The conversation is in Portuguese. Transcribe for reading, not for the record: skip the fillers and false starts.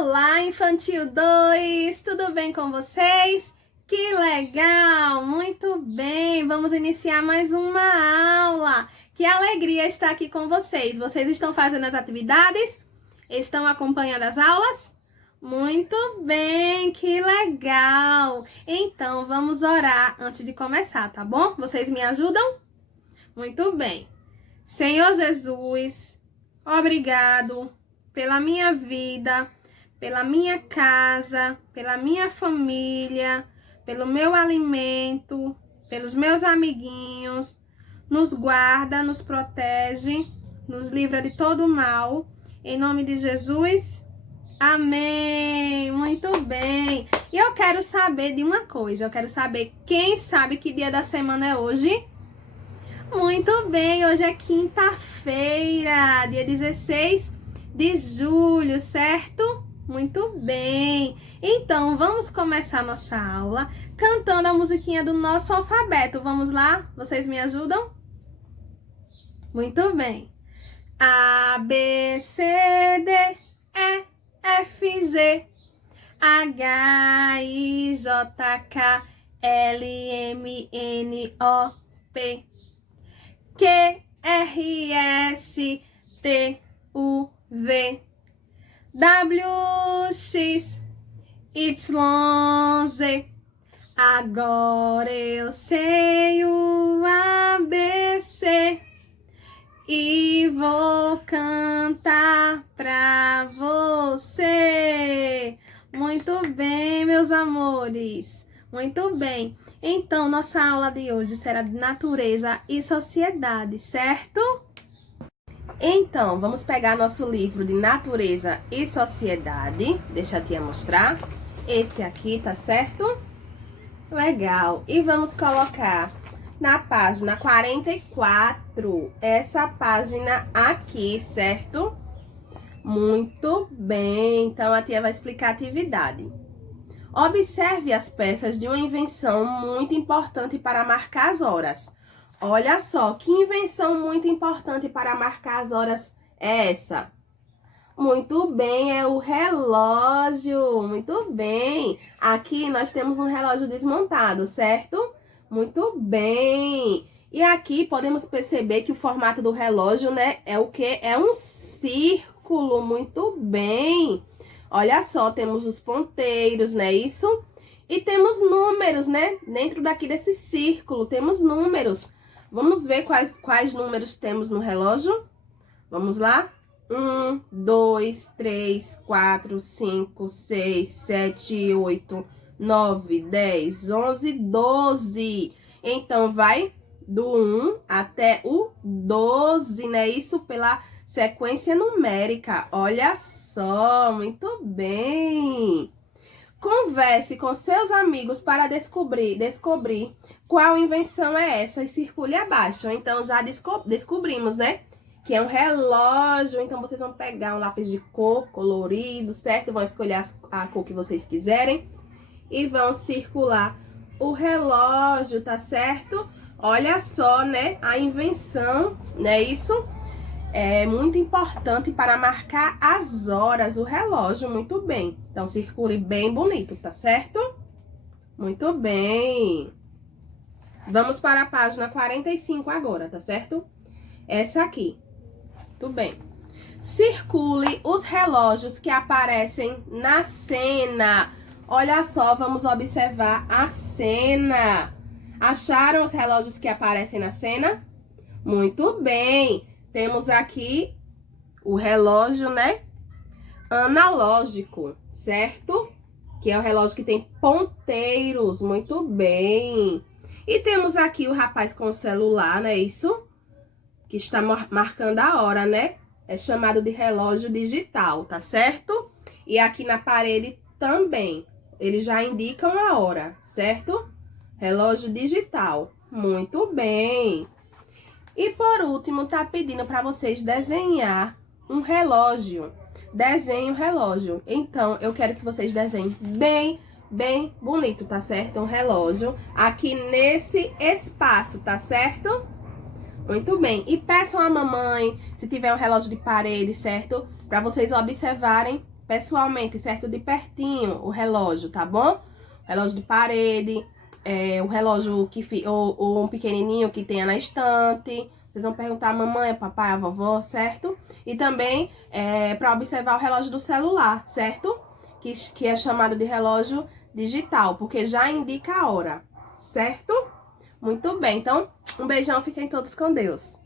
Olá, Infantil 2! Tudo bem com vocês? Que legal! Muito bem! Vamos iniciar mais uma aula. Que alegria estar aqui com vocês. Vocês estão fazendo as atividades? Estão acompanhando as aulas? Muito bem! Que legal! Então, vamos orar antes de começar, tá bom? Vocês me ajudam? Muito bem. Senhor Jesus, obrigado pela minha vida, pela minha casa, pela minha família, pelo meu alimento, pelos meus amiguinhos. Nos guarda, nos protege, nos livra de todo mal. Em nome de Jesus, amém. Muito bem. E eu quero saber de uma coisa. Eu quero saber quem sabe que dia da semana é hoje? Muito bem, hoje é quinta-feira, dia 16 de julho, certo? Muito bem. Então, vamos começar nossa aula cantando a musiquinha do nosso alfabeto. Vamos lá? Vocês me ajudam? Muito bem. A, B, C, D, E, F, G, H, I, J, K, L, M, N, O, P, Q, R, S, T, U, V, W, X, Y, Z. Agora eu sei o ABC e vou cantar pra você. Muito bem, meus amores. Muito bem. Então, nossa aula de hoje será de natureza e sociedade, certo? Então, vamos pegar nosso livro de natureza e sociedade. Deixa a tia mostrar. Esse aqui, tá certo? Legal. E vamos colocar na página 44, essa página aqui, certo? Muito bem. Então, a tia vai explicar a atividade. Observe as peças de uma invenção muito importante para marcar as horas. Olha só, que invenção muito importante para marcar as horas é essa? Muito bem, é o relógio. Muito bem. Aqui nós temos um relógio desmontado, certo? Muito bem. E aqui podemos perceber que o formato do relógio, né, é o quê? É um círculo. Muito bem. Olha só, temos os ponteiros, né, isso? E temos números, né, dentro daqui desse círculo, temos números. Vamos ver quais números temos no relógio? Vamos lá? 1, 2, 3, 4, 5, 6, 7, 8, 9, 10, 11, 12. Então, vai do 1 até o 12, né? Isso pela sequência numérica. Olha só, muito bem. Converse com seus amigos para descobrir qual invenção é essa e circule abaixo. Então, já descobrimos, né? Que é um relógio. Então, vocês vão pegar um lápis de cor colorido, certo? Vão escolher a cor que vocês quiserem e vão circular o relógio, tá certo? Olha só, né? A invenção, né? Isso é muito importante para marcar as horas, o relógio, muito bem. Então, circule bem bonito, tá certo? Muito bem. Vamos para a página 45 agora, tá certo? Essa aqui. Muito bem. Circule os relógios que aparecem na cena. Olha só, vamos observar a cena. Acharam os relógios que aparecem na cena? Muito bem. Temos aqui o relógio, né? Analógico, certo? Que é o relógio que tem ponteiros. Muito bem. E temos aqui o rapaz com o celular, né? Isso? Que está marcando a hora, né? É chamado de relógio digital, tá certo? E aqui na parede também. Eles já indicam a hora, certo? Relógio digital. Muito bem. E por último, tá pedindo para vocês desenhar um relógio. Desenhe um relógio. Então, eu quero que vocês desenhem bem bonito, tá certo? Um relógio aqui nesse espaço, tá certo? Muito bem. E peçam à mamãe, se tiver um relógio de parede, certo? Para vocês observarem pessoalmente, certo? De pertinho, o relógio, tá bom? Relógio de parede, o relógio ou um pequenininho que tenha na estante. Vocês vão perguntar a mamãe, a papai, a vovó, certo? E também para observar o relógio do celular, certo? Que é chamado de relógio digital, porque já indica a hora, certo? Muito bem, então um beijão, fiquem todos com Deus.